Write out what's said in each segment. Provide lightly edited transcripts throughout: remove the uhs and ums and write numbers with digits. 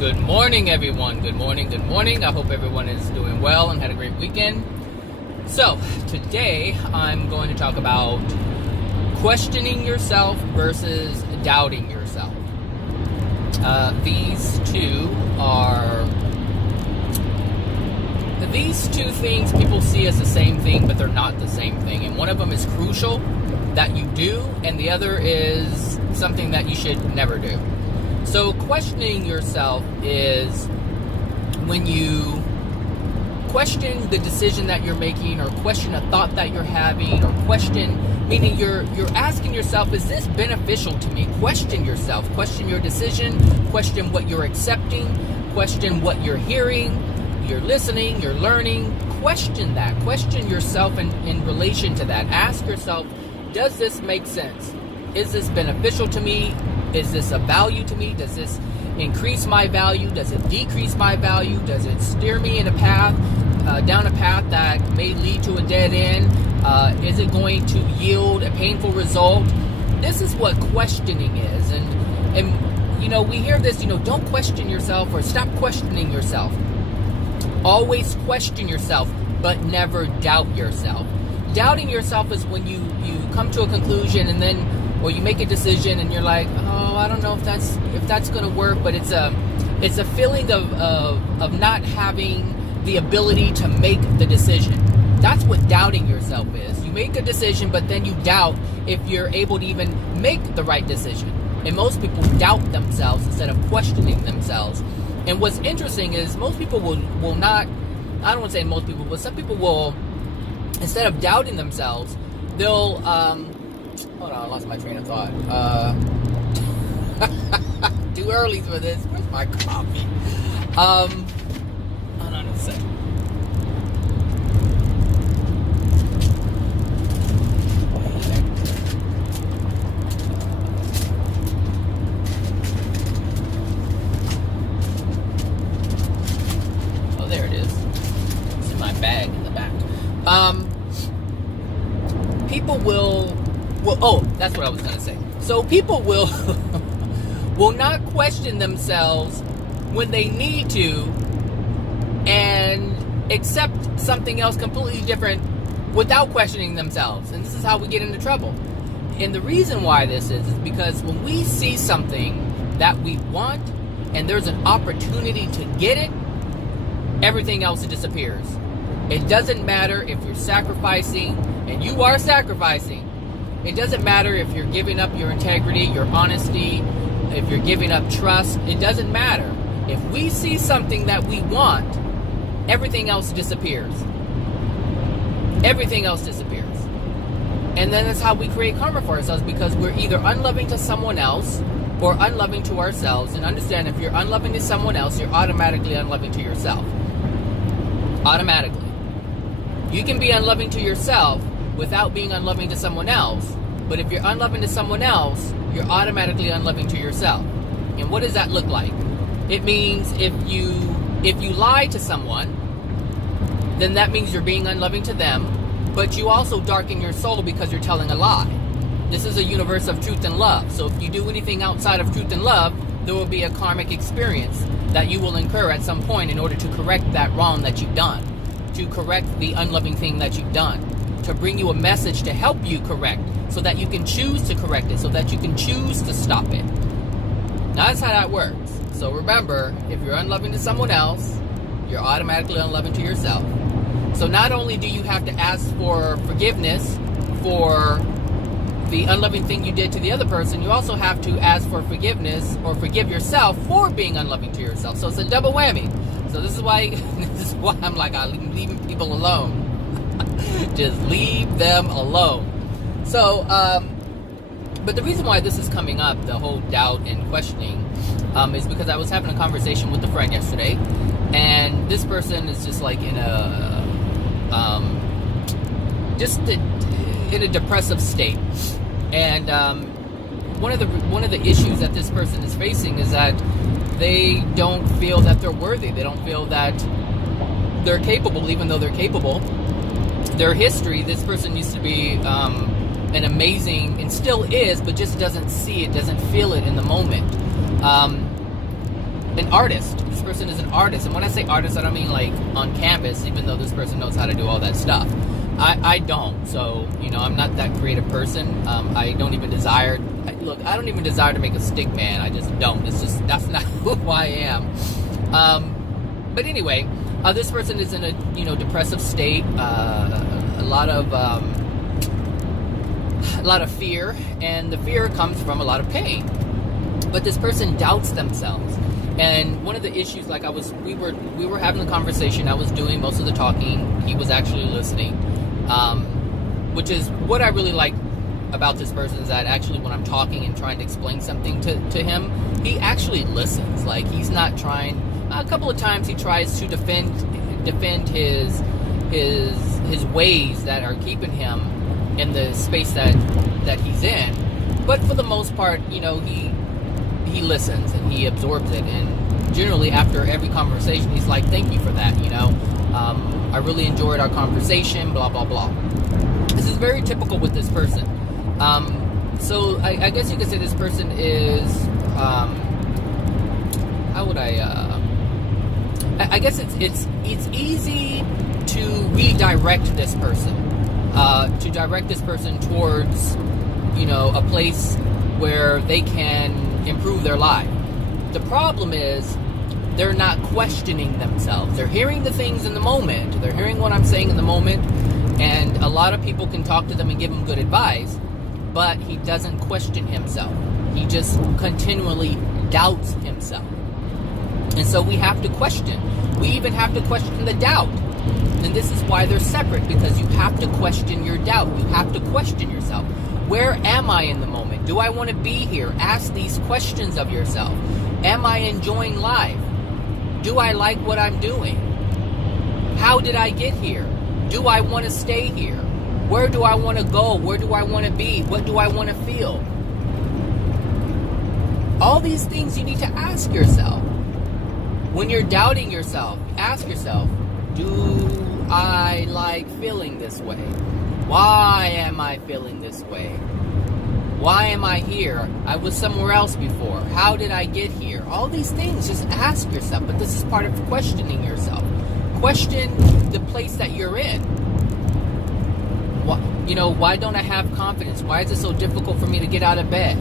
Good morning, everyone. Good morning, good morning. I hope everyone is doing well and had a great weekend. So, today I'm going to talk about questioning yourself versus doubting yourself. These two things people see as the same thing, but they're not the same thing. And one of them is crucial that you do, and the other is something that you should never do. So questioning yourself is when you question the decision that you're making, or question a thought that you're having, or question, meaning you're asking yourself, is this beneficial to me? Question yourself, question your decision, question what you're accepting, question what you're hearing, you're listening, you're learning. Question that. Question yourself in relation to that. Ask yourself, does this make sense? Is this beneficial to me? Is this of value to me? Does this increase my value? Does it decrease my value? Does it steer me in a path, down a path that may lead to a dead end? Is it going to yield a painful result? This is what questioning is. And you know, we hear this, don't question yourself, or stop questioning yourself. Always question yourself, but never doubt yourself. Doubting yourself is when you come to a conclusion and then, or you make a decision and you're like, oh, I don't know if that's going to work, but it's a feeling of not having the ability to make the decision. That's what doubting yourself is. You make a decision, but then you doubt if you're able to even make the right decision. And most people doubt themselves instead of questioning themselves. And what's interesting is most people will not, I don't want to say most people, but some people will, instead of doubting themselves, they'll, hold on, I lost my train of thought. Too early for this. Where's my coffee? Hold on a second. Oh, there it is. It's in my bag in the back. People will, that's what I was going to say. So people will not question themselves when they need to and accept something else completely different without questioning themselves. And this is how we get into trouble. And the reason why this is because when we see something that we want and there's an opportunity to get it, everything else disappears. It doesn't matter if you're sacrificing, and you are sacrificing. It doesn't matter if you're giving up your integrity, your honesty, if you're giving up trust. It doesn't matter. If we see something that we want, everything else disappears. Everything else disappears. And then that's how we create karma for ourselves, because we're either unloving to someone else or unloving to ourselves. And understand, if you're unloving to someone else, you're automatically unloving to yourself. Automatically. You can be unloving to yourself without being unloving to someone else. But if you're unloving to someone else, you're automatically unloving to yourself. And what does that look like? It means if you lie to someone, then that means you're being unloving to them, but you also darken your soul because you're telling a lie. This is a universe of truth and love. So if you do anything outside of truth and love, there will be a karmic experience that you will incur at some point in order to correct that wrong that you've done, to correct the unloving thing that you've done, to bring you a message to help you correct, so that you can choose to correct it, so that you can choose to stop it. Now that's how that works. So remember, if you're unloving to someone else, you're automatically unloving to yourself. So not only do you have to ask for forgiveness for the unloving thing you did to the other person, you also have to ask for forgiveness or forgive yourself for being unloving to yourself. So it's a double whammy. So this is why I'm like, I'm leaving people alone. Just leave them alone. So, but the reason why this is coming up, the whole doubt and questioning, is because I was having a conversation with a friend yesterday, and this person is just like in a depressive state. And one of the issues that this person is facing is that they don't feel that they're worthy. They don't feel that they're capable, even though they're capable. Their history, this person used to be an amazing, and still is, but just doesn't see it, doesn't feel it in the moment. an artist. This person is an artist. And when I say artist, I don't mean like on canvas, even though this person knows how to do all that stuff. I don't. So, I'm not that creative person. I don't even desire... Look, I don't even desire to make a stick man. I just don't. That's not who I am. But anyway, this person is in a, depressive state. A lot of fear. And the fear comes from a lot of pain. But this person doubts themselves. And one of the issues, we were having a conversation. I was doing most of the talking. He was actually listening. Which is what I really like about this person, is that actually when I'm talking and trying to explain something to him, he actually listens. Like, he's not trying. A couple of times he tries to defend his ways that are keeping him in the space that he's in. But for the most part, he listens and he absorbs it. And generally after every conversation, he's like, "Thank you for that. I really enjoyed our conversation, blah, blah, blah." This is very typical with this person. So I guess you could say this person is, how would I guess it's easy to redirect this person, towards, a place where they can improve their life. The problem is, they're not questioning themselves. They're hearing the things in the moment. They're hearing what I'm saying in the moment. And a lot of people can talk to them and give them good advice. But he doesn't question himself. He just continually doubts himself. And so we have to question. We even have to question the doubt. And this is why they're separate. Because you have to question your doubt. You have to question yourself. Where am I in the moment? Do I want to be here? Ask these questions of yourself. Am I enjoying life? Do I like what I'm doing? How did I get here? Do I want to stay here? Where do I want to go? Where do I want to be? What do I want to feel? All these things you need to ask yourself. When you're doubting yourself, ask yourself, do I like feeling this way? Why am I feeling this way? Why am I here? I was somewhere else before. How did I get here? All these things, just ask yourself. But this is part of questioning yourself. Question the place that you're in. Why don't I have confidence? Why is it so difficult for me to get out of bed?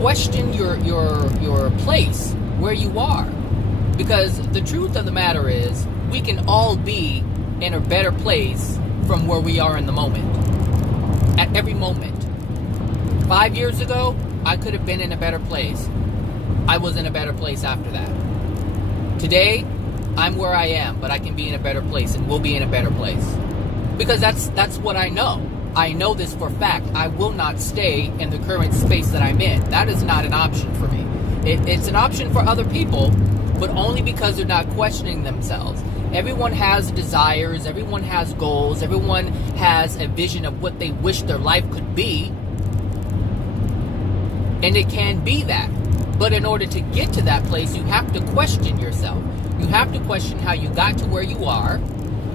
Question your place, where you are. Because the truth of the matter is, we can all be in a better place from where we are in the moment. At every moment. 5 years ago, I could have been in a better place. I was in a better place after that. Today, I'm where I am, but I can be in a better place and will be in a better place. Because that's what I know. I know this for a fact. I will not stay in the current space that I'm in. That is not an option for me. It's an option for other people, but only because they're not questioning themselves. Everyone has desires, everyone has goals, everyone has a vision of what they wish their life could be. And it can be that. But in order to get to that place, you have to question yourself. You have to question how you got to where you are.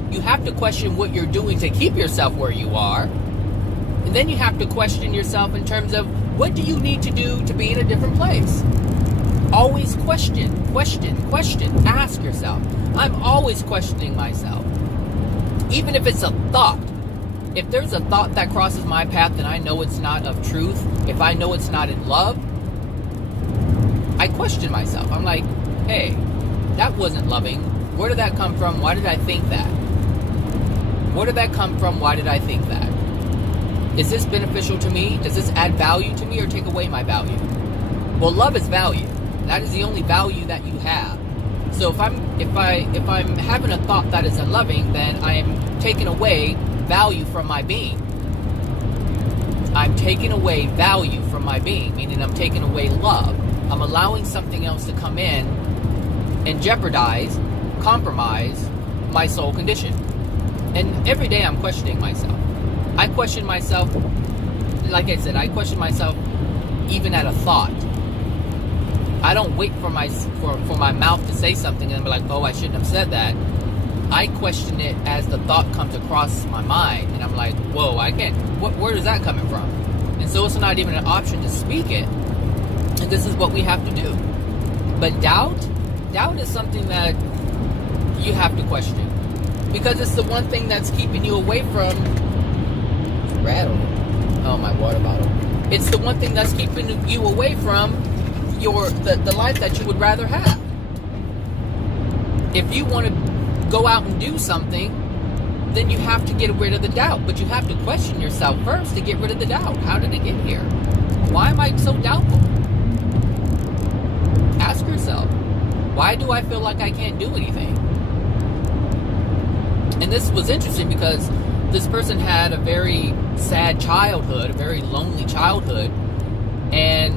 You have to question what you're doing to keep yourself where you are. And then you have to question yourself in terms of, what do you need to do to be in a different place? Always question. Ask yourself. I'm always questioning myself. Even if it's a thought. If there's a thought that crosses my path and I know it's not of truth, if I know it's not in love, I question myself. I'm like, hey, that wasn't loving. Where did that come from? Why did I think that? Where did that come from? Why did I think that? Is this beneficial to me? Does this add value to me or take away my value? Well, love is value. That is the only value that you have. So if I'm having a thought that is unloving, then I am taking away value from my being. I'm taking away value from my being, meaning I'm taking away love. I'm allowing something else to come in and jeopardize, compromise my soul condition. And every day I'm questioning myself. I question myself, like I said, I question myself even at a thought. I don't wait for my mouth to say something and be like, oh, I shouldn't have said that. I question it as the thought comes across my mind, and I'm like, whoa, I can't. Where is that coming from? And so it's not even an option to speak it. And this is what we have to do. But doubt is something that you have to question, because it's the one thing that's keeping you away from my water bottle. It's the one thing that's keeping you away from the life that you would rather have. If you want to go out and do something, then you have to get rid of the doubt. But you have to question yourself first to get rid of the doubt. How did it get here? Why am I so doubtful? Ask yourself, why do I feel like I can't do anything? And this was interesting because this person had a very sad childhood, a very lonely childhood, and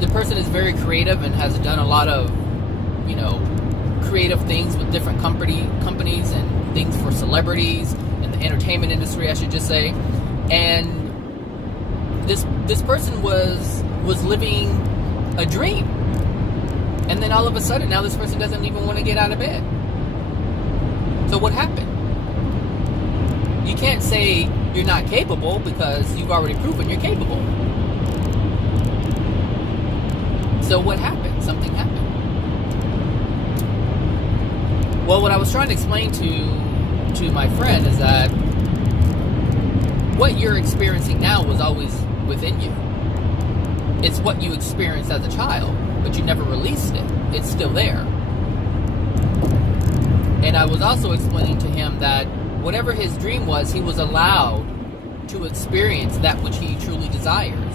the person is very creative and has done a lot of, creative things with different companies and things for celebrities in the entertainment industry, I should just say. And this person was living a dream, and then all of a sudden now this person doesn't even want to get out of bed. So what happened? You can't say you're not capable because you've already proven you're capable. So what happened? Something happened. Well, what I was trying to explain to my friend is that what you're experiencing now was always within you. It's what you experienced as a child, but you never released it. It's still there. And I was also explaining to him that whatever his dream was, he was allowed to experience that which he truly desires.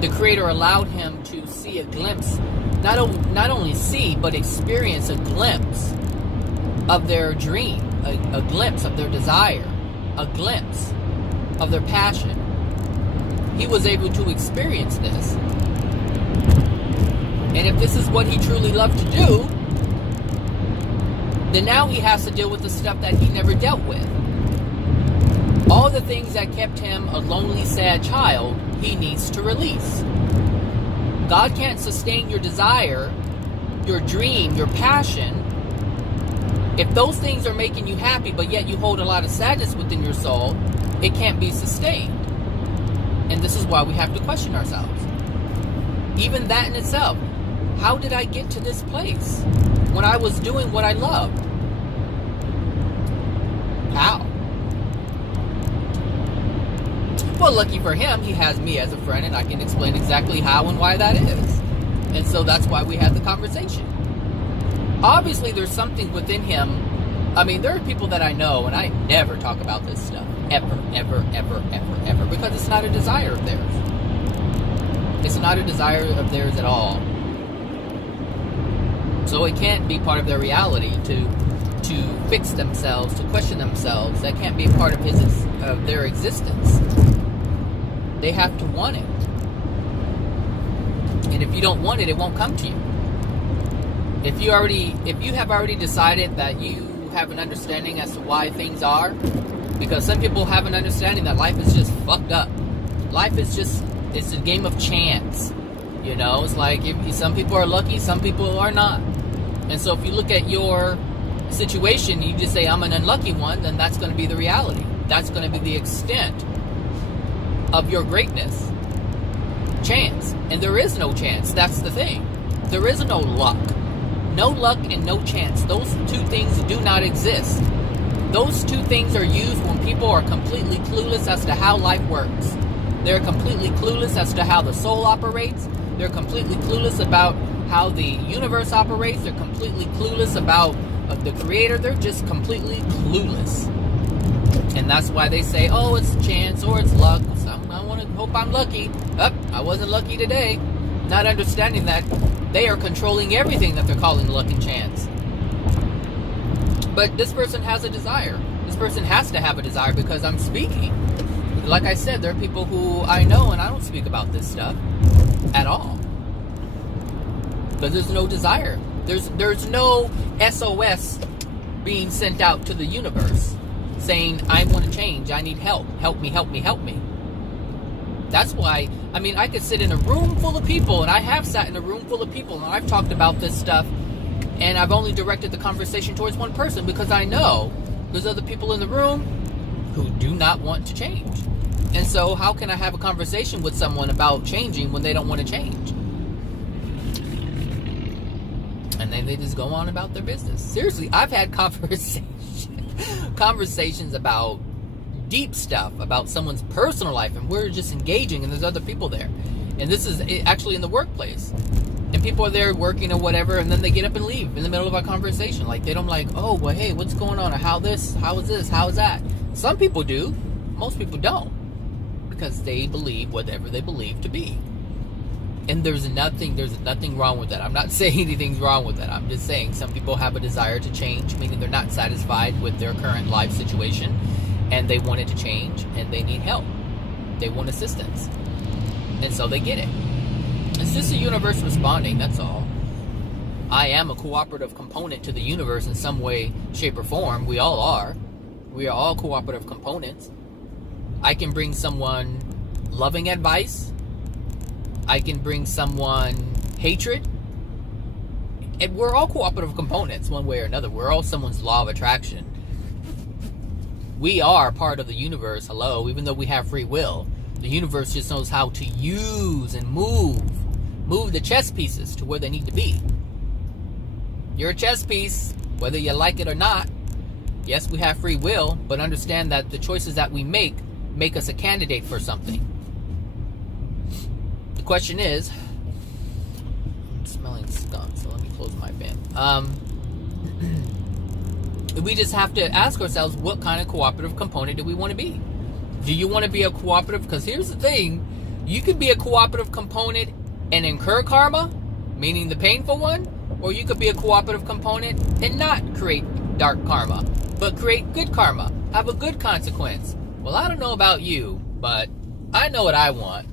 The Creator allowed him to see a glimpse, not only see, but experience a glimpse of their dream, a glimpse of their desire, a glimpse of their passion. He was able to experience this. And if this is what he truly loved to do, then now he has to deal with the stuff that he never dealt with. All the things that kept him a lonely, sad child, he needs to release. God can't sustain your desire, your dream, your passion, if those things are making you happy, but yet you hold a lot of sadness within your soul. It can't be sustained. And this is why we have to question ourselves. Even that in itself. How did I get to this place when I was doing what I loved? How? Well, lucky for him, he has me as a friend, and I can explain exactly how and why that is. And so that's why we had the conversation. Obviously, there's something within him. I mean, there are people that I know, and I never talk about this stuff. Ever, because it's not a desire of theirs. It's not a desire of theirs at all. So it can't be part of their reality to fix themselves, to question themselves. That can't be a part of their existence. They have to want it. And if you don't want it, it won't come to you. If you have already decided that you have an understanding as to why things are, because some people have an understanding that life is just fucked up. Life is it's a game of chance. It's like some people are lucky, some people are not. And so if you look at your situation, you just say, I'm an unlucky one, then that's going to be the reality. That's going to be the extent of your greatness. Chance. And there is no chance. That's the thing. There is no luck. No luck and no chance. Those two things do not exist. Those two things are used when people are completely clueless as to how life works. They're completely clueless as to how the soul operates. They're completely clueless about how the universe operates. They're completely clueless about the Creator. They're just completely clueless. And that's why they say, oh, it's chance or it's luck. So I want to hope I'm lucky. I wasn't lucky today. Not understanding that they are controlling everything that they're calling luck and chance. But this person has a desire. This person has to have a desire because I'm speaking. Like I said, there are people who I know and I don't speak about this stuff at all. Because there's no desire. There's no SOS being sent out to the universe saying, I want to change, I need help. Help me, help me, help me. That's why, I could sit in a room full of people, and I have sat in a room full of people, and I've talked about this stuff, and I've only directed the conversation towards one person because I know there's other people in the room who do not want to change. And so how can I have a conversation with someone about changing when they don't want to change? And then they just go on about their business. Seriously, I've had conversations about deep stuff, about someone's personal life, and we're just engaging, and there's other people there. And this is actually in the workplace. And people are there working or whatever, and then they get up and leave in the middle of our conversation. Like, they don't like, oh, well, hey, what's going on? Or how is this? How is that? Some people do. Most people don't. Because they believe whatever they believe to be. And there's nothing wrong with that. I'm not saying anything's wrong with that. I'm just saying some people have a desire to change, meaning they're not satisfied with their current life situation, and they want it to change, and they need help. They want assistance. And so they get it. It's just the universe responding, that's all. I am a cooperative component to the universe in some way, shape, or form. We all are. We are all cooperative components. I can bring someone loving advice. I can bring someone hatred. And we're all cooperative components one way or another. We're all someone's law of attraction. We are part of the universe, hello, even though we have free will. The universe just knows how to use and move the chess pieces to where they need to be. You're a chess piece, whether you like it or not. Yes, we have free will, but understand that the choices that we make us a candidate for something. The question is, I'm smelling skunk, so let me close my bin. We just have to ask ourselves, what kind of cooperative component do we want to be? Do you want to be a cooperative? Because here's the thing, you could be a cooperative component and incur karma, meaning the painful one, or you could be a cooperative component and not create dark karma, but create good karma, have a good consequence. Well, I don't know about you, but I know what I want.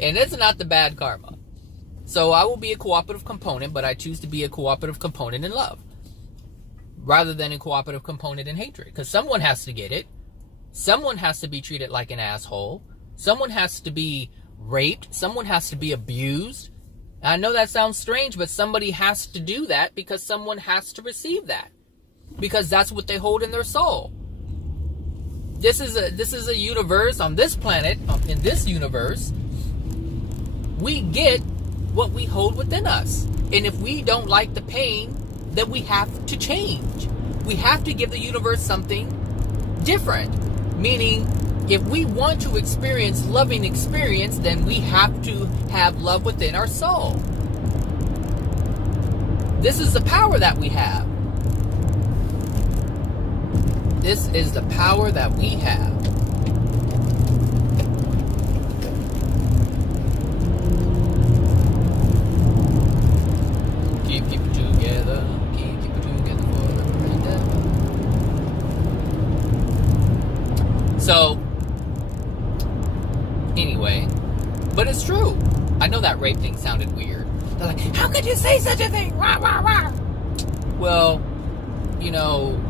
And it's not the bad karma. So I will be a cooperative component, but I choose to be a cooperative component in love, rather than a cooperative component in hatred. Because someone has to get it. Someone has to be treated like an asshole. Someone has to be raped. Someone has to be abused. I know that sounds strange, but somebody has to do that because someone has to receive that. Because that's what they hold in their soul. This is a universe on this planet, in this universe. We get what we hold within us. And if we don't like the pain, then we have to change. We have to give the universe something different. Meaning, if we want to experience loving experience, then we have to have love within our soul. This is the power that we have. This is the power that we have. Keep people together. Keep people together forever and ever. So, anyway, but it's true. I know that rape thing sounded weird. They're like, how could you say such a thing? Rah, rah, rah. Well, you know,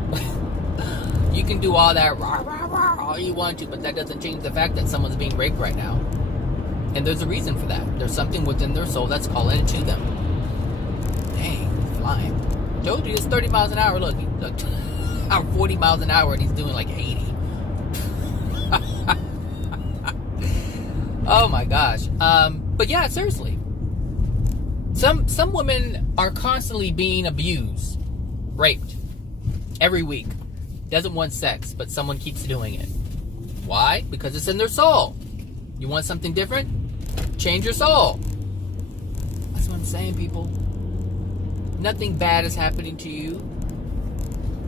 you can do all that rah, rah, rah, all you want to, but that doesn't change the fact that someone's being raped right now. And there's a reason for that. There's something within their soul that's calling it to them. Dang, he's flying. Told you it's 30 miles an hour. Look, he's 40 miles an hour and he's doing like 80. Oh my gosh. But yeah, seriously. Some women are constantly being abused, raped, every week. Doesn't want sex, but someone keeps doing it. Why? Because it's in their soul. You want something different? Change your soul. That's what I'm saying, people. Nothing bad is happening to you.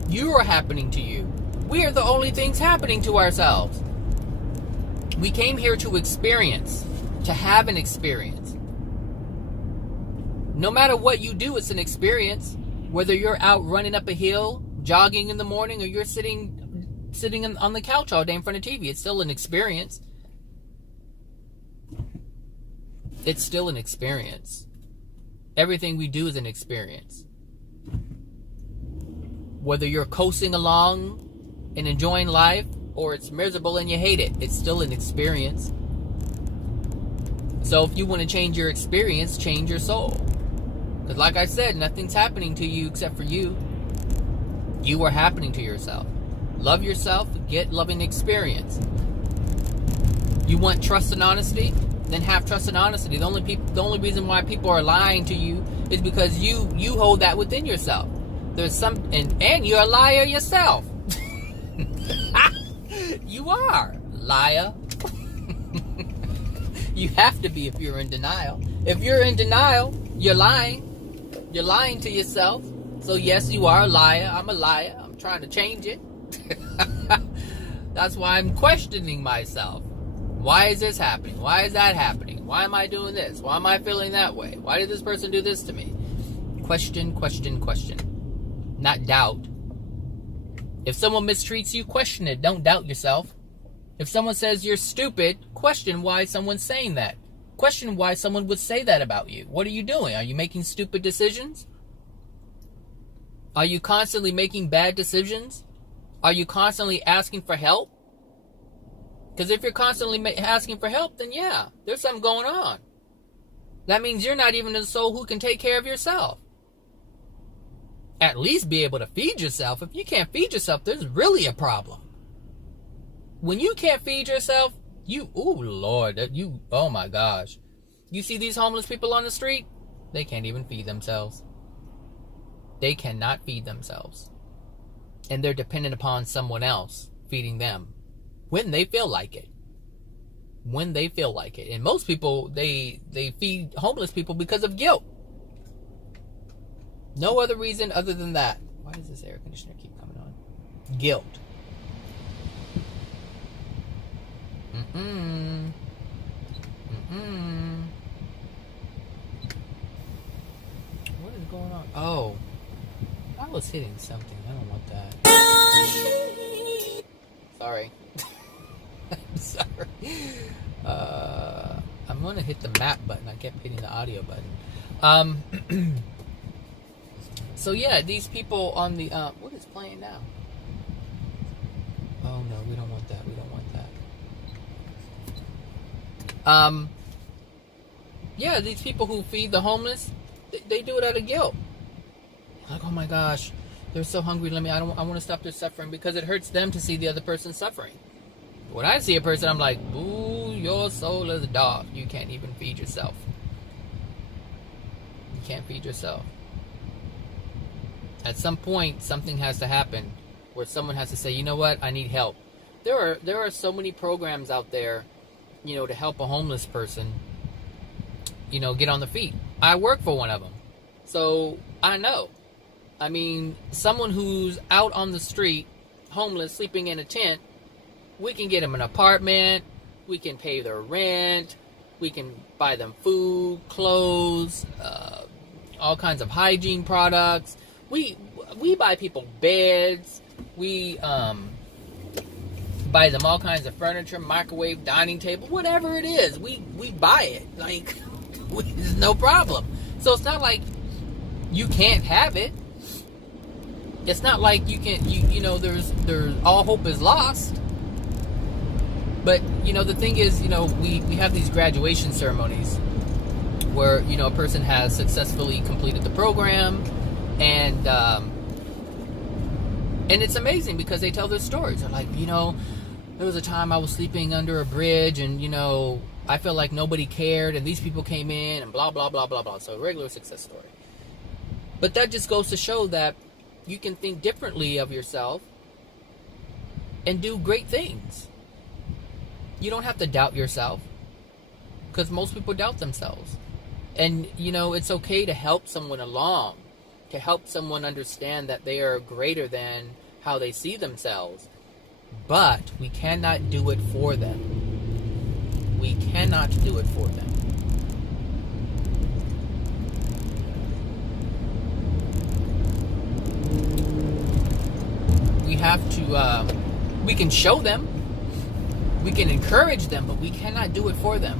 You are happening to you. We are the only things happening to ourselves. We came here to experience, to have an experience. No matter what you do, it's an experience. Whether you're out running up a hill, jogging in the morning, or you're sitting on the couch all day in front of TV, it's still an experience. It's still an experience. Everything we do is an experience. Whether you're coasting along and enjoying life, or it's miserable and you hate it, it's still an experience. So if you want to change your experience, change your soul. Because like I said, nothing's happening to you except for you. You are happening to yourself. Love yourself, get loving experience. You want trust and honesty? Then have trust and honesty. The only reason why people are lying to you is because you hold that within yourself. There's some, and you're a liar yourself. You are liar. You have to be if you're in denial. If you're in denial, you're lying. You're lying to yourself. So yes, you are a liar. I'm a liar. I'm trying to change it. That's why I'm questioning myself. Why is this happening? Why is that happening? Why am I doing this? Why am I feeling that way? Why did this person do this to me? Question, question, question. Not doubt. If someone mistreats you, question it. Don't doubt yourself. If someone says you're stupid, question why someone's saying that. Question why someone would say that about you. What are you doing? Are you making stupid decisions? Are you constantly making bad decisions? Are you constantly asking for help? Because if you're constantly asking for help, then yeah, there's something going on. That means you're not even a soul who can take care of yourself. At least be able to feed yourself. If you can't feed yourself, there's really a problem. When you can't feed yourself, oh my gosh. You see these homeless people on the street? They can't even feed themselves. They cannot feed themselves. And they're dependent upon someone else feeding them when they feel like it. When they feel like it. And most people, they feed homeless people because of guilt. No other reason other than that. Why does this air conditioner keep coming on? Guilt. What is going on? Oh. I was hitting something. I don't want that. Sorry. I'm sorry. I'm going to hit the map button. I kept hitting the audio button. So yeah, these people on the... what is playing now? Oh no, we don't want that. We don't want that. Yeah, these people who feed the homeless, they do it out of guilt. Like, oh my gosh, they're so hungry. I want to stop their suffering, because it hurts them to see the other person suffering. When I see a person, I'm like, ooh, your soul is a dog. You can't even feed yourself. You can't feed yourself. At some point, something has to happen where someone has to say, you know what, I need help. There are so many programs out there, to help a homeless person, get on their feet. I work for one of them. So I know. I mean, someone who's out on the street, homeless, sleeping in a tent, we can get them an apartment, we can pay their rent, we can buy them food, clothes, all kinds of hygiene products. We buy people beds, we buy them all kinds of furniture, microwave, dining table, whatever it is, we buy it. Like, there's no problem. So it's not like you can't have it. It's not like you can, there's all hope is lost. But, the thing is, we have these graduation ceremonies where, a person has successfully completed the program, and it's amazing because they tell their stories. They're like, there was a time I was sleeping under a bridge, and, I felt like nobody cared, and these people came in, and blah, blah, blah, blah, blah. So a regular success story. But that just goes to show that you can think differently of yourself and do great things. You don't have to doubt yourself, because most people doubt themselves. And, it's okay to help someone along, to help someone understand that they are greater than how they see themselves. But we cannot do it for them. We cannot do it for them. We have to, we can show them, we can encourage them, but we cannot do it for them.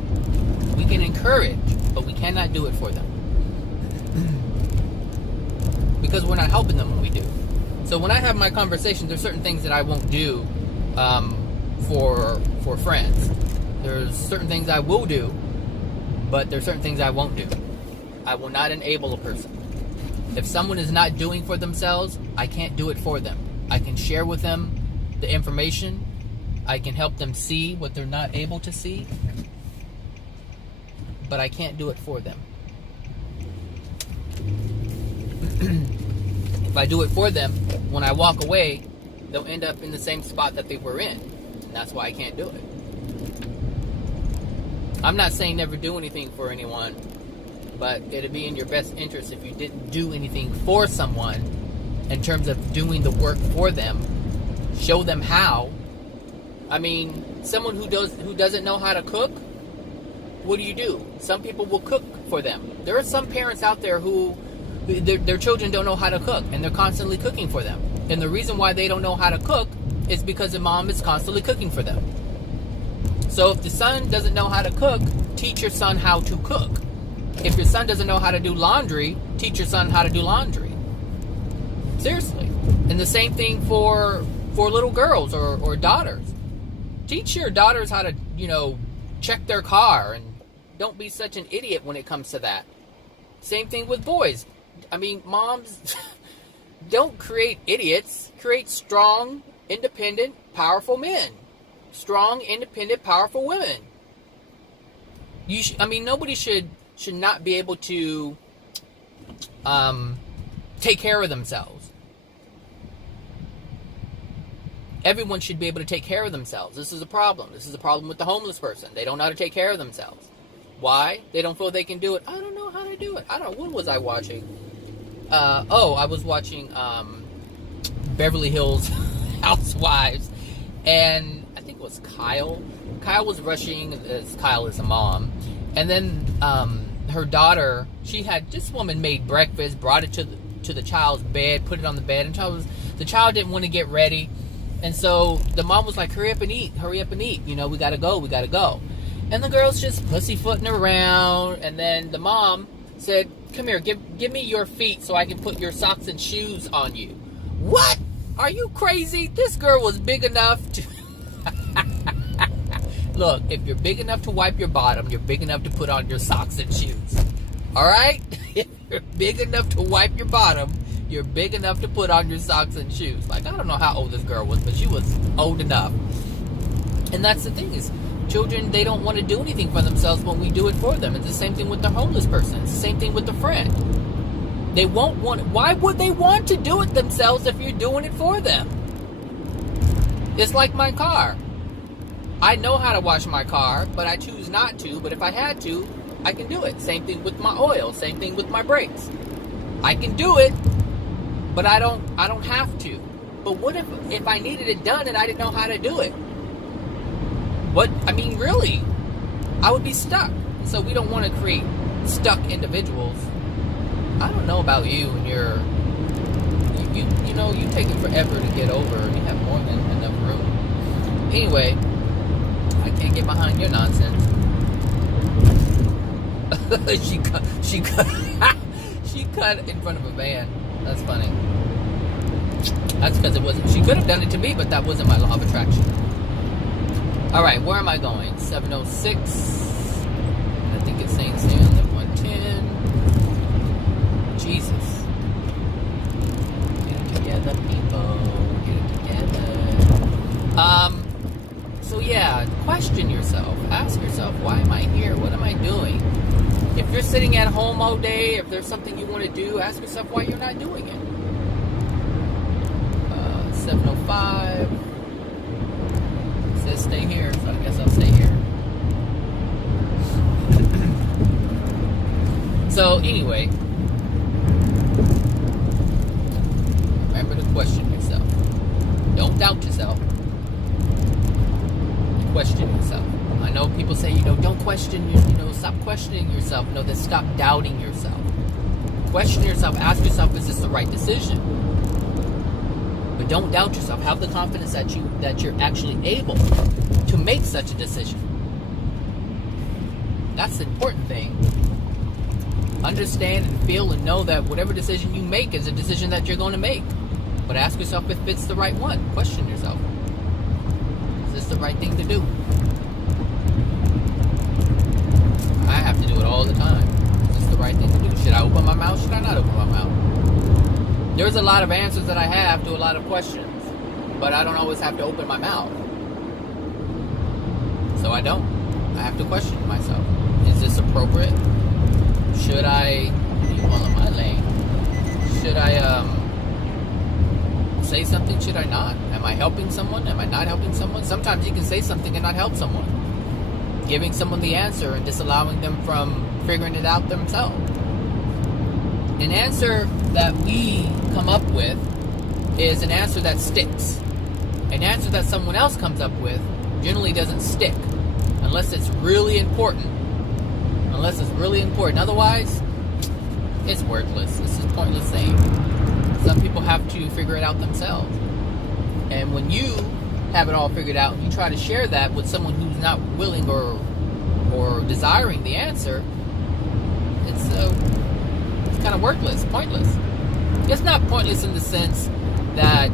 We can encourage, but we cannot do it for them. Because we're not helping them when we do. So when I have my conversations, there's certain things that I won't do for friends. There's certain things I will do, but there's certain things I won't do. I will not enable a person. If someone is not doing for themselves, I can't do it for them. I can share with them, the information. I can help them see what they're not able to see. But I can't do it for them. If I do it for them, when I walk away, they'll end up in the same spot that they were in. And that's why I can't do it. I'm not saying never do anything for anyone, but it'd be in your best interest if you didn't do anything for someone in terms of doing the work for them. Show them how. I mean, someone who doesn't know how to cook, what do? Some people will cook for them. There are some parents out there who their children don't know how to cook, and they're constantly cooking for them. And the reason why they don't know how to cook is because the mom is constantly cooking for them. So if the son doesn't know how to cook, teach your son how to cook. If your son doesn't know how to do laundry, teach your son how to do laundry. Seriously. And the same thing for little girls or daughters. Teach your daughters how to, check their car, and don't be such an idiot when it comes to that. Same thing with boys. I mean, moms, don't create idiots. Create strong, independent, powerful men. Strong, independent, powerful women. Nobody should not be able to take care of themselves. Everyone should be able to take care of themselves. This is a problem. This is a problem with the homeless person. They don't know how to take care of themselves. Why? They don't feel they can do it. I don't know how to do it. What was I watching? I was watching Beverly Hills Housewives. And I think it was Kyle. Kyle was rushing, as Kyle is a mom. And then her daughter, this woman made breakfast, brought it to the child's bed, put it on the bed. And the child didn't want to get ready. And so the mom was like, hurry up and eat. We gotta go. And the girl's just pussyfooting around. And then the mom said, come here, give me your feet so I can put your socks and shoes on you. What? Are you crazy? This girl was big enough to... Look, if you're big enough to wipe your bottom, you're big enough to put on your socks and shoes. Alright? If you're big enough to wipe your bottom, you're big enough to put on your socks and shoes. Like, I don't know how old this girl was, but she was old enough. And that's the thing is, children, they don't want to do anything for themselves when we do it for them. It's the same thing with the homeless person. It's the same thing with the friend. They won't want it. Why would they want to do it themselves if you're doing it for them? It's like my car. I know how to wash my car, but I choose not to. But if I had to, I can do it. Same thing with my oil. Same thing with my brakes. I can do it, but I don't have to. But what if I needed it done and I didn't know how to do it? Really, I would be stuck. So we don't want to create stuck individuals. I don't know about you and you take it forever to get over. You have more than enough room. Anyway, I can't get behind your nonsense. she cut in front of a van. That's funny. That's because it wasn't. She could have done it to me, but that wasn't my law of attraction. All right, where am I going? 706. I think it's saying stay on the 110. Jesus. Get it together, people. Get it together. So yeah, question yourself. Ask yourself, why am I here? What am I doing? If you're sitting at home all day, if there's something you want to do, ask yourself why you're not doing it. 705. It says stay here, so I guess I'll stay here. So anyway, remember to question yourself. Don't doubt yourself. Question yourself. I know people say, don't question, stop questioning yourself. No, then stop doubting yourself. Question yourself. Ask yourself, is this the right decision? But don't doubt yourself. Have the confidence that you're actually able to make such a decision. That's the important thing. Understand and feel and know that whatever decision you make is a decision that you're going to make. But ask yourself if it's the right one. Question yourself. Is this the right thing to do? I have to do it all the time. Is this the right thing to do? Should I open my mouth? Should I not open my mouth? There's a lot of answers that I have to a lot of questions. but I don't always have to open my mouth. So I don't. I have to question myself. Is this appropriate? Should I, well, in my lane, should I say something? Should I not? Am I helping someone? Am I not helping someone? Sometimes you can say something and not help someone. Giving someone the answer and disallowing them from figuring it out themselves. An answer that we come up with is an answer that sticks. An answer that someone else comes up with generally doesn't stick unless it's really important. Unless it's really important. Otherwise, it's worthless. This is pointless saying. Some people have to figure it out themselves. And when you have it all figured out and you try to share that with someone who's not willing or desiring the answer, it's kind of worthless, pointless. It's not pointless in the sense that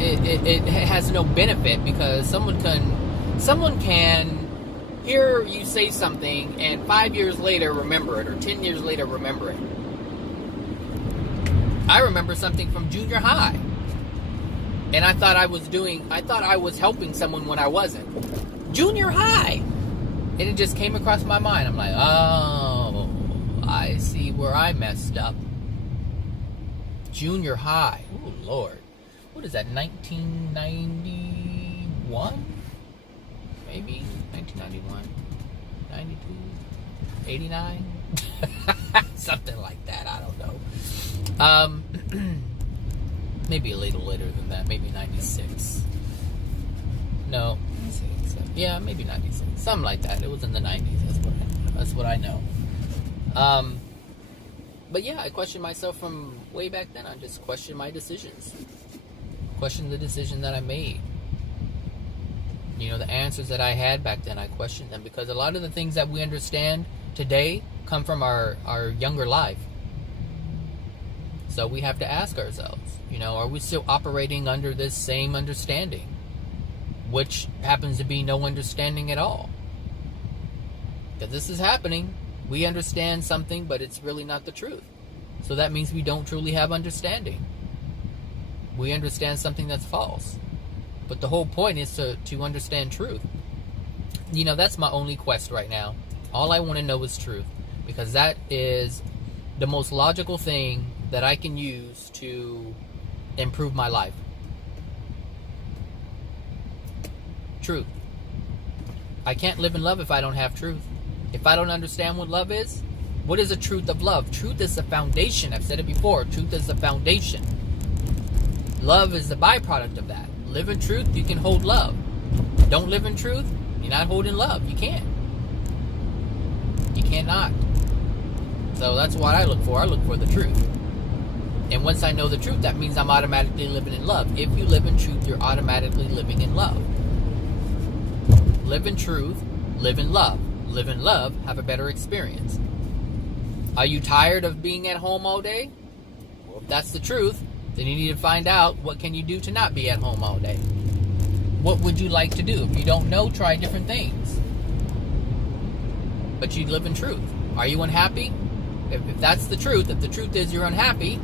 it has no benefit, because someone can hear you say something and 5 years later remember it, or 10 years later remember it. I remember something from junior high, and I thought I was helping someone when I wasn't. Junior high! And it just came across my mind. I'm like, oh, I see where I messed up. Junior high. Oh, Lord. What is that, 1991? Maybe 1991, 92, 89, something like that. I don't know. Maybe a little later than that. Maybe 96. No, yeah, maybe 96. Something like that. It was in the 90s. That's what I know. But yeah, I questioned myself from way back then. I just questioned my decisions. Questioned the decision that I made. You know, the answers that I had back then, I questioned them, because a lot of the things that we understand today come from our younger life. So we have to ask ourselves, you know, are we still operating under this same understanding? Which happens to be no understanding at all. Because this is happening. We understand something, but it's really not the truth. So that means we don't truly have understanding. We understand something that's false. But the whole point is to understand truth. You know, that's my only quest right now. All I want to know is truth. Because that is the most logical thing that I can use to improve my life. Truth. I can't live in love if I don't have truth. If I don't understand what love is, what is the truth of love? Truth is the foundation. I've said it before. Truth is the foundation. Love is the byproduct of that. Live in truth, you can hold love. Don't live in truth, you're not holding love. You can't. You cannot. So that's what I look for. I look for the truth. And once I know the truth, that means I'm automatically living in love. If you live in truth, you're automatically living in love. Live in truth, live in love. Live in love, have a better experience. Are you tired of being at home all day? Well, if that's the truth, then you need to find out, what can you do to not be at home all day? What would you like to do? If you don't know, try different things. But you live in truth. Are you unhappy? If that's the truth, if the truth is you're unhappy,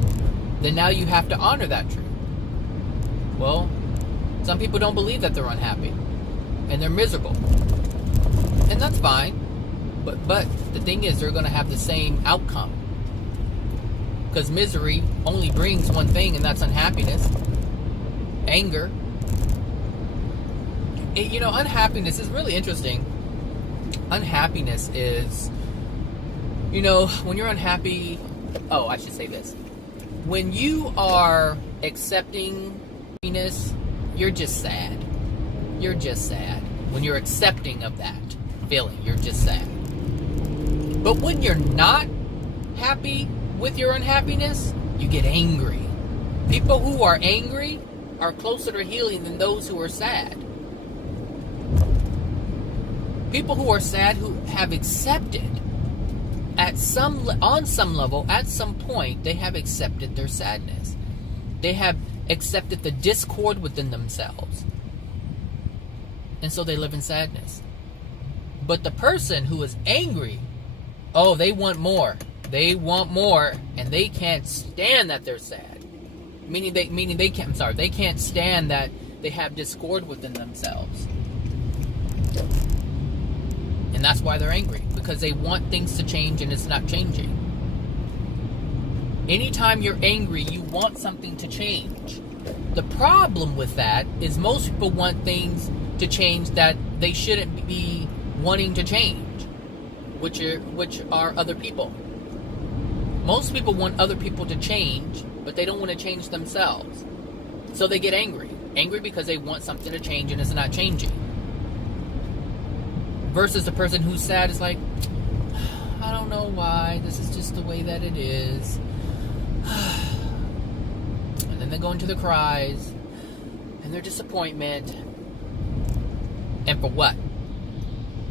then now you have to honor that truth. Well, some people don't believe that they're unhappy, and they're miserable. And that's fine. But the thing is, they're going to have the same outcome. Because misery only brings one thing, and that's unhappiness. Anger. You know, unhappiness is really interesting. Unhappiness is, you know, when you're unhappy... Oh, I should say this. When you are accepting happiness, you're just sad. You're just sad. When you're accepting of that feeling, you're just sad. But when you're not happy with your unhappiness, you get angry. People who are angry are closer to healing than those who are sad. People who are sad, who have accepted on some level, at some point, they have accepted their sadness. They have accepted the discord within themselves. And so they live in sadness. But the person who is angry, oh, they want more. They want more, and they can't stand that they're sad. Meaning they can't. I'm sorry, they can't stand that they have discord within themselves, and that's why they're angry, because they want things to change and it's not changing. Anytime you're angry, you want something to change. The problem with that is most people want things to change that they shouldn't be wanting to change, which are other people. Most people want other people to change, but they don't want to change themselves. So they get angry. Angry because they want something to change and it's not changing. Versus the person who's sad is like, I don't know why, this is just the way that it is. And then they go into the cries and their disappointment. And for what?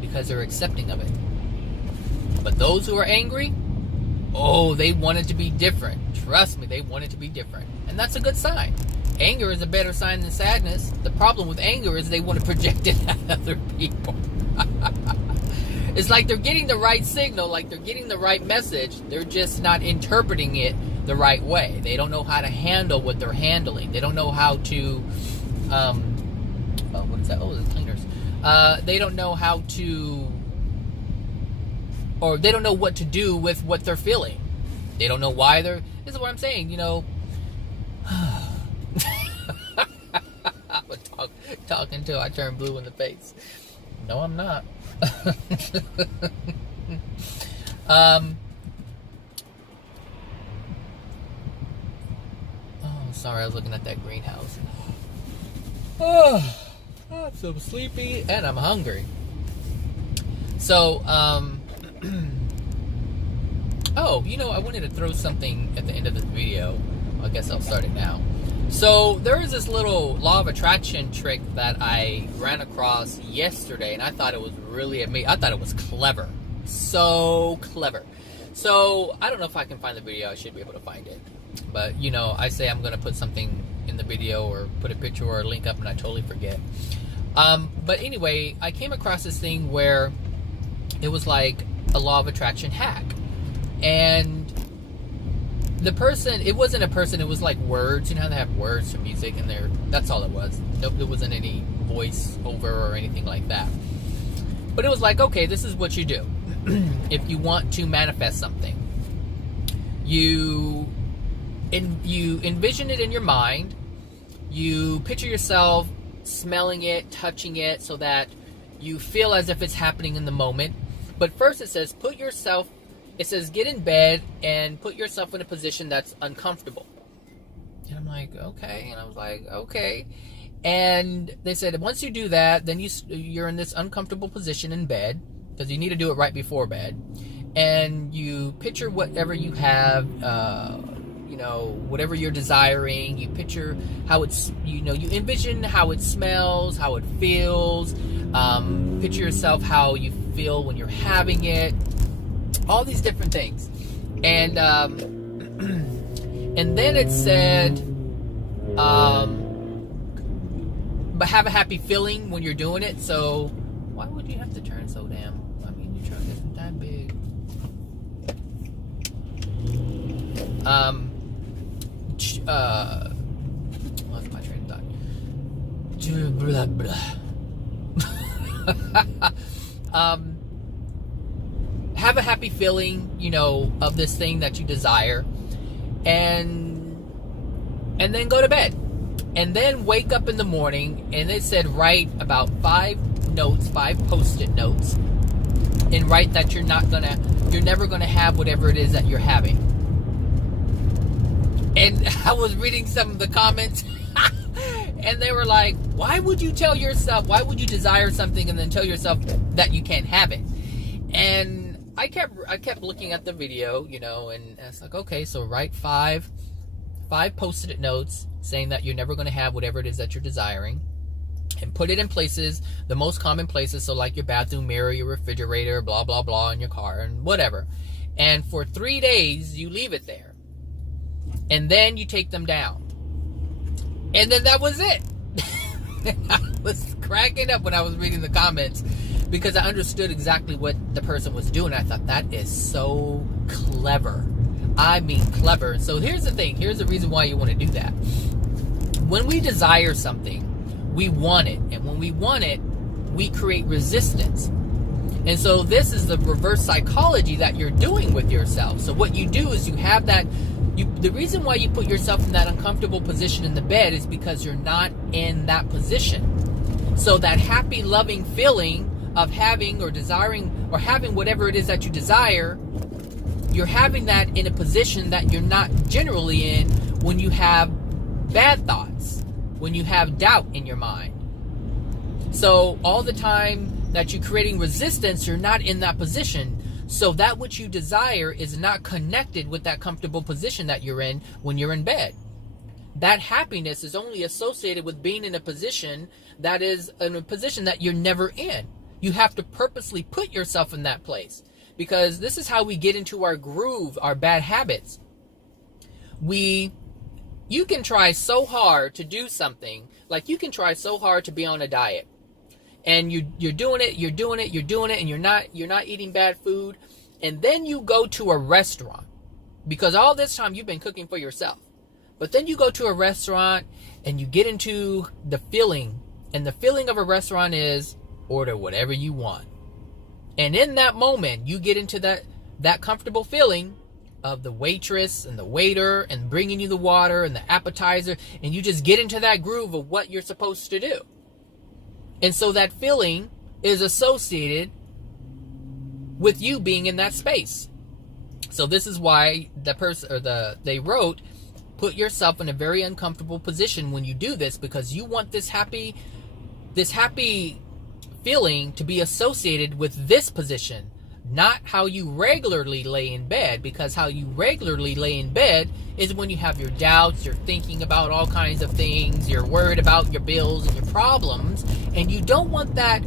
Because they're accepting of it. But those who are angry, oh, they want it to be different. Trust me, they want it to be different. And that's a good sign. Anger is a better sign than sadness. The problem with anger is they want to project it at other people. It's like they're getting the right signal, like they're getting the right message. They're just not interpreting it the right way. They don't know how to handle what they're handling. They don't know how to, what is that? Oh, the cleaners. They don't know how to, or they don't know what to do with what they're feeling. They don't know why they're, this is what I'm saying, you know. I'm talking till I turn blue in the face. No, I'm not. Oh, sorry, I was looking at that greenhouse. Oh, I'm so sleepy and I'm hungry. So, oh, you know, I wanted to throw something at the end of this video. I guess I'll start it now. So there is this little law of attraction trick that I ran across yesterday, and I thought it was really amazing. I thought it was clever. So clever. So I don't know if I can find the video. I should be able to find it. But, you know, I say I'm going to put something in the video or put a picture or a link up, and I totally forget. But anyway, I came across this thing where it was like a law of attraction hack. And the person, it wasn't a person, it was like words. You know how they have words for music in there? That's all it was. Nope, there wasn't any voice over or anything like that. But it was like, okay, this is what you do. If you want to manifest something, you envision it in your mind. You picture yourself smelling it, touching it, so that you feel as if it's happening in the moment. But first it says, it says, get in bed and put yourself in a position that's uncomfortable. And I'm like, okay. And I was like, okay. And they said, once you do that, then you're in this uncomfortable position in bed, because you need to do it right before bed. And you picture whatever you have, you know, whatever you're desiring. You picture how it's, you know, you envision how it smells, how it feels. Picture yourself how you feel when you're having it. All these different things. And and then it said, but have a happy feeling when you're doing it. So why would you have to turn so damn? I mean, your truck isn't that big. What's my train of thought? Blah, blah. Have a happy feeling, you know, of this thing that you desire, and then go to bed, and then wake up in the morning. And it said write about 5 post-it notes, and write that you're never gonna have whatever it is that you're having. And I was reading some of the comments and they were like, why would you desire something and then tell yourself that you can't have it? And I kept looking at the video, you know, and it's like, okay, so write 5 post-it notes saying that you're never going to have whatever it is that you're desiring, and put it in places, the most common places, so like your bathroom mirror, your refrigerator, blah, blah, blah, in your car, and whatever. And for 3 days, you leave it there. And then you take them down. And then that was it. I was cracking up when I was reading the comments, because I understood exactly what the person was doing. I thought, that is so clever. I mean clever. So here's the thing. Here's the reason why you want to do that. When we desire something, we want it. And when we want it, we create resistance. And so this is the reverse psychology that you're doing with yourself. So what you do is you have that, the reason why you put yourself in that uncomfortable position in the bed is because you're not in that position. So that happy, loving feeling of having or desiring or having whatever it is that you desire, you're having that in a position that you're not generally in when you have bad thoughts, when you have doubt in your mind. So all the time that you're creating resistance, you're not in that position. So that which you desire is not connected with that comfortable position that you're in when you're in bed. That happiness is only associated with being in a position that is in a position that you're never in. You have to purposely put yourself in that place, because this is how we get into our groove, our bad habits. You can try so hard to do something, like you can try so hard to be on a diet. And you're doing it, and you're not eating bad food. And then you go to a restaurant, because all this time you've been cooking for yourself. But then you go to a restaurant and you get into the feeling. And the feeling of a restaurant is order whatever you want. And in that moment, you get into that comfortable feeling of the waitress and the waiter and bringing you the water and the appetizer. And you just get into that groove of what you're supposed to do. And so that feeling is associated with you being in that space. So this is why they wrote, put yourself in a very uncomfortable position when you do this, because you want this happy feeling to be associated with this position, not how you regularly lay in bed. Because how you regularly lay in bed is when you have your doubts, you're thinking about all kinds of things, you're worried about your bills and your problems, and you don't want that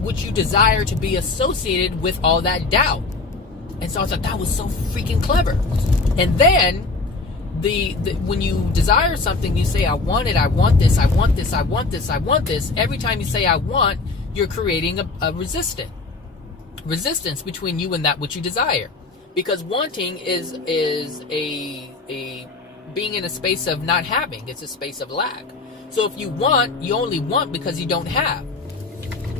which you desire to be associated with all that doubt. And so I thought that was so freaking clever. And then when you desire something, you say, I want it, I want this, I want this, I want this, I want this. Every time you say I want, you're creating a resistance between you and that which you desire. Because wanting is a being in a space of not having. It's a space of lack. So if you want, you only want because you don't have.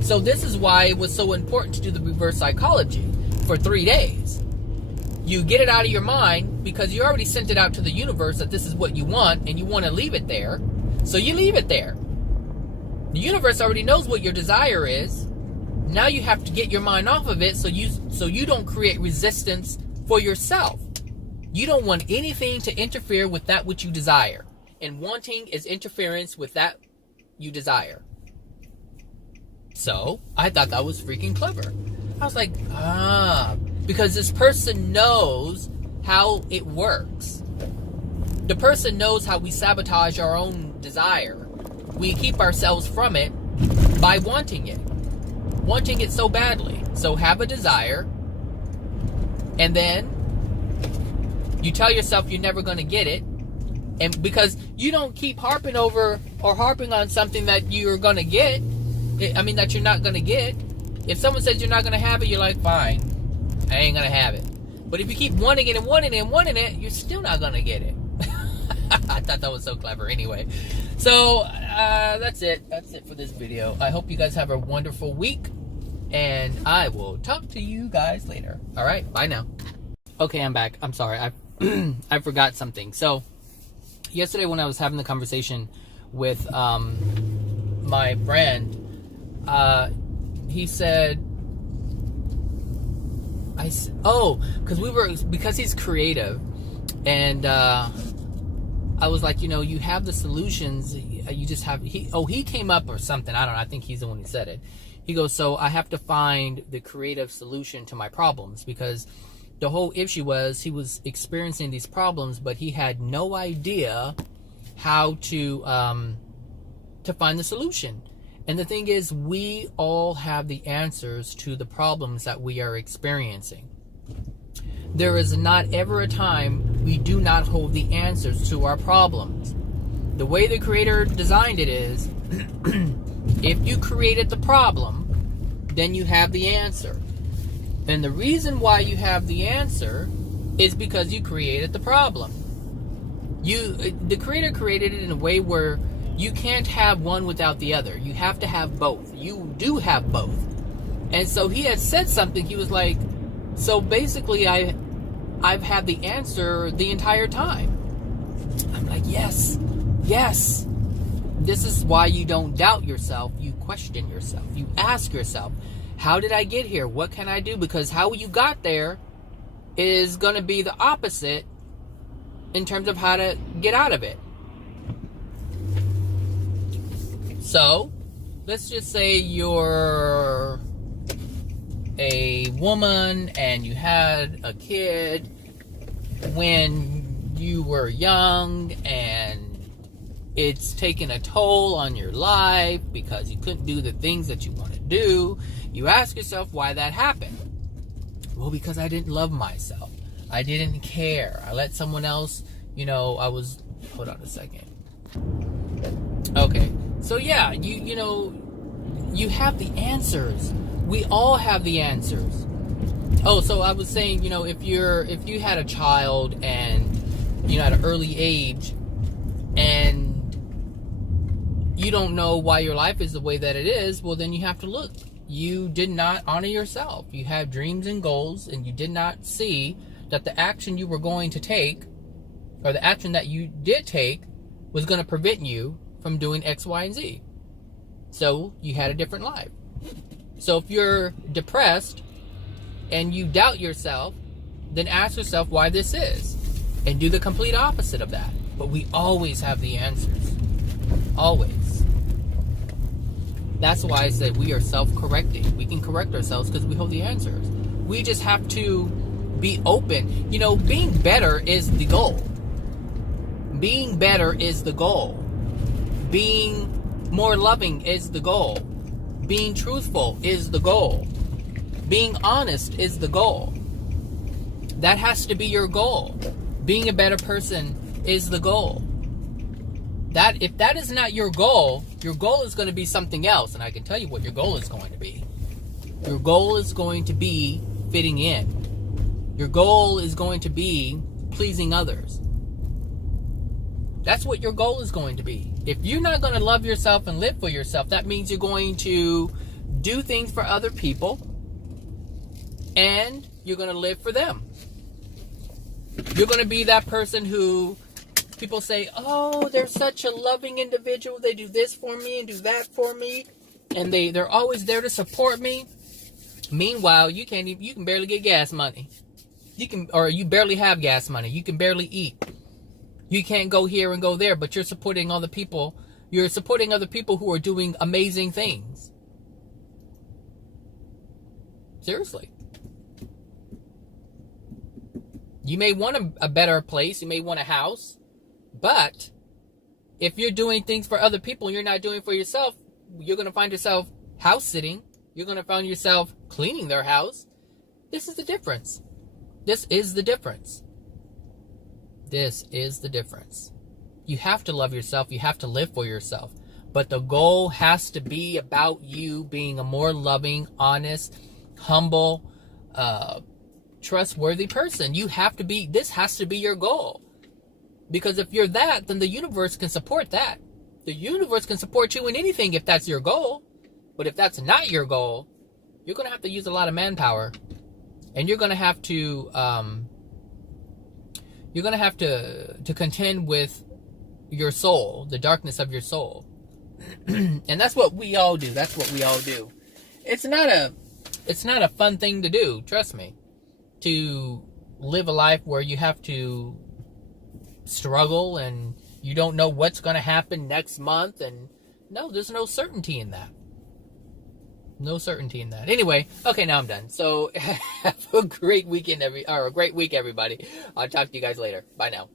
So this is why it was so important to do the reverse psychology for 3 days. You get it out of your mind because you already sent it out to the universe that this is what you want, and you want to leave it there. So you leave it there. The universe already knows what your desire is. Now you have to get your mind off of it so you don't create resistance for yourself. You don't want anything to interfere with that which you desire. And wanting is interference with that you desire. So I thought that was freaking clever. I was like, because this person knows how it works. The person knows how we sabotage our own desire. We keep ourselves from it by wanting it so badly. So have a desire, and then you tell yourself you're never going to get it, and because you don't keep harping on something that you're going to get, that you're not going to get. If someone says you're not going to have it, you're like, fine, I ain't going to have it. But if you keep wanting it and wanting it and wanting it, you're still not going to get it. I thought that was so clever. Anyway, so that's it for this video. I hope you guys have a wonderful week, and I will talk to you guys later. All right, bye now. Okay, I'm back. I'm sorry, I forgot something. So yesterday when I was having the conversation with my friend, he said, because he's creative, and I was like, you have the solutions, you just have, he came up or something, I don't know, I think he's the one who said it. He goes, so I have to find the creative solution to my problems, because the whole issue was he was experiencing these problems, but he had no idea how to find the solution. And the thing is, we all have the answers to the problems that we are experiencing. There is not ever a time we do not hold the answers to our problems. The way the Creator designed it is, if you created the problem, then you have the answer. And the reason why you have the answer is because you created the problem. The creator created it in a way where you can't have one without the other. You have to have both. You do have both. And so he had said something. He was like, so basically I've had the answer the entire time. I'm like, yes. This is why you don't doubt yourself. You question yourself. You ask yourself, how did I get here? What can I do? Because how you got there is going to be the opposite in terms of how to get out of it. So, let's just say you're a woman and you had a kid when you were young and it's taken a toll on your life because you couldn't do the things that you want to do. You ask yourself why that happened. Well, because I didn't love myself. I didn't care. I let someone else, hold on a second. Okay. So yeah, you have the answers. We all have the answers. Oh, so I was saying, if you had a child and, at an early age and you don't know why your life is the way that it is, well, then you have to look. You did not honor yourself. You had dreams and goals, and you did not see that the action you were going to take, or the action that you did take, was going to prevent you from doing X, Y, and Z. So you had a different life. So if you're depressed and you doubt yourself, then ask yourself why this is, and do the complete opposite of that. But we always have the answers. Always. That's why I said we are self-correcting. We can correct ourselves because we hold the answers. We just have to be open. Being better is the goal. Being better is the goal. Being more loving is the goal. Being truthful is the goal. Being honest is the goal. That has to be your goal. Being a better person is the goal. If that is not your goal is going to be something else. And I can tell you what your goal is going to be. Your goal is going to be fitting in. Your goal is going to be pleasing others. That's what your goal is going to be. If you're not going to love yourself and live for yourself, that means you're going to do things for other people and you're going to live for them. You're going to be that person who people say, oh, they're such a loving individual. They do this for me and do that for me. And they're always there to support me. Meanwhile, you can barely get gas money. You barely have gas money. You can barely eat. You can't go here and go there, but you're supporting other people. You're supporting other people who are doing amazing things. Seriously. You may want a better place. You may want a house. But if you're doing things for other people and you're not doing it for yourself, you're going to find yourself house sitting. You're going to find yourself cleaning their house. This is the difference. This is the difference. This is the difference. You have to love yourself. You have to live for yourself. But the goal has to be about you being a more loving, honest, humble, trustworthy person. This has to be your goal. Because if you're that, then the universe can support that. The universe can support you in anything if that's your goal. But if that's not your goal, you're going to have to use a lot of manpower. And you're going to have to contend with your soul, the darkness of your soul. And that's what we all do. That's what we all do. It's not a fun thing to do, trust me. To live a life where you have to struggle and you don't know what's going to happen next month, and no, there's no certainty in that. No certainty in that. Anyway, okay, now I'm done. So have a great weekend, a great week, everybody. I'll talk to you guys later. Bye now.